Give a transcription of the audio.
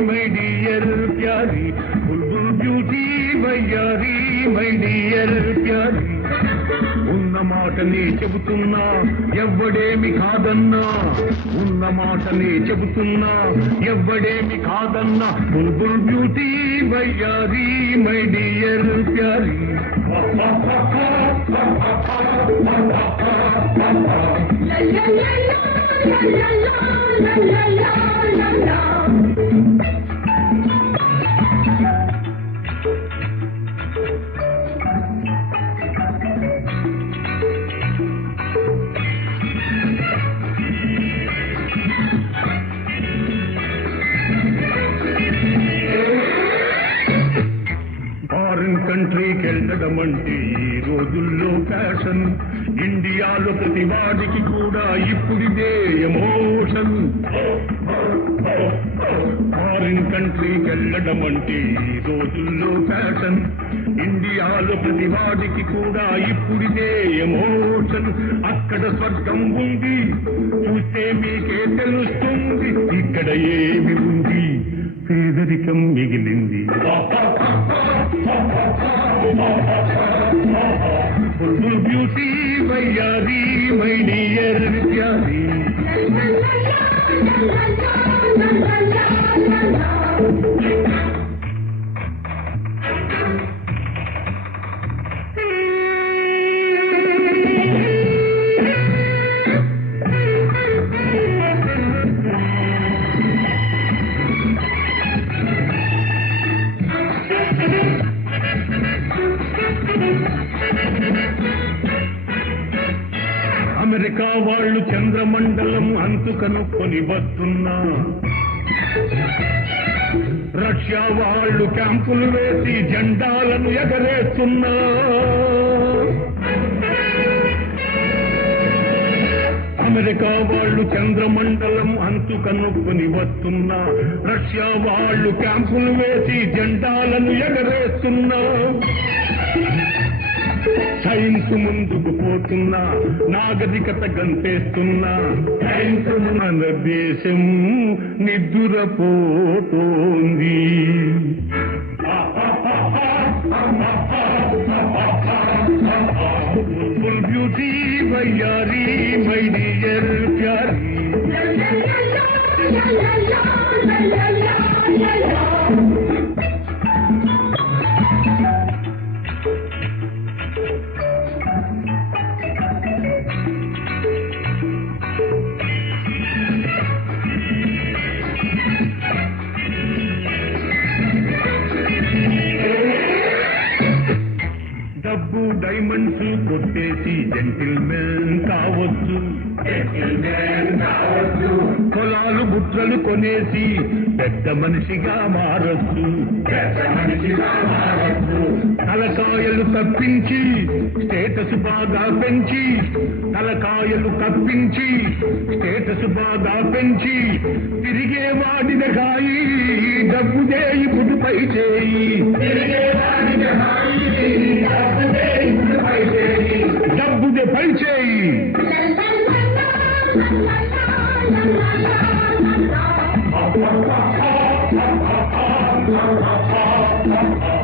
My dear ప్యారీ Bulbul beauty వయ్యారి my dear ప్యారీ ఉన్న మాటనే చెబుతున్నా ఎవ్వడేమి కాదన్నా ఉన్న మాటనే చెబుతున్నా ఎవ్వడేమి కాదన్నా బుల్బుల్ బ్యూటీ వయ్యారి మై డియర్ ప్యారీ ఫారిన్ కంట్రీకి వెళ్ళడం అంటే ఈ రోజుల్లో ఫ్యాషన్ ఇండియాలో ప్రతి వాడికి కూడా ఇప్పుడిదే ఎమోషన్ ఫారిన్ కంట్రీకి వెళ్ళడం అంటే ఈ రోజుల్లో ఫ్యాషన్ ఇండియాలో ప్రతి వాడికి కూడా ఇప్పుడిదే ఎమోషన్ అక్కడ స్వర్గం ఉంది చూస్తే మీకే తెలుస్తుంది ఇక్కడ ఏమి ఉంది పేదరికం మిగిలింది బుల్బుల్ బ్యూటీ వయ్యారి మై డియర్ ప్యారీ అమెరికా వాళ్ళు చంద్రమండలం అంతు కనుక్కొని వస్తున్నా రష్యా వాళ్ళు క్యాంపులు వేసి జెండాలను ఎగరేస్తున్నా అమెరికా వాళ్ళు చంద్రమండలం అంతు కనుక్కొని వస్తున్నా రష్యా వాళ్ళు క్యాంపులు వేసి జెండాలను ఎగరేస్తున్నా సైన్స్ ముందుకు పోతున్నా నాగరికత గంతేస్తున్నా సైన్స్ మన దేశం నిద్దురపోతోంది బుల్బుల్ బ్యూటీ వయ్యారి మై డియర్ ప్యారీ డబ్బు డైమండ్స్ కొట్టేసి జెంటిల్మెన్ కావచ్చు పొలాలు గుట్రలు కొనేసి పెద్ద మనిషిగా మారొచ్చు తలకాయలు తప్పించి స్టేటస్ బాగా పెంచి తలకాయలు తప్పించి స్టేటస్ బాగా పెంచి తిరిగే వాడిన కాయి డబ్బు చేయి పుట్టుపై చేయి డబ్బుదే పై చేయి Ha ha ha ha ha ha ha ha ha ha ha.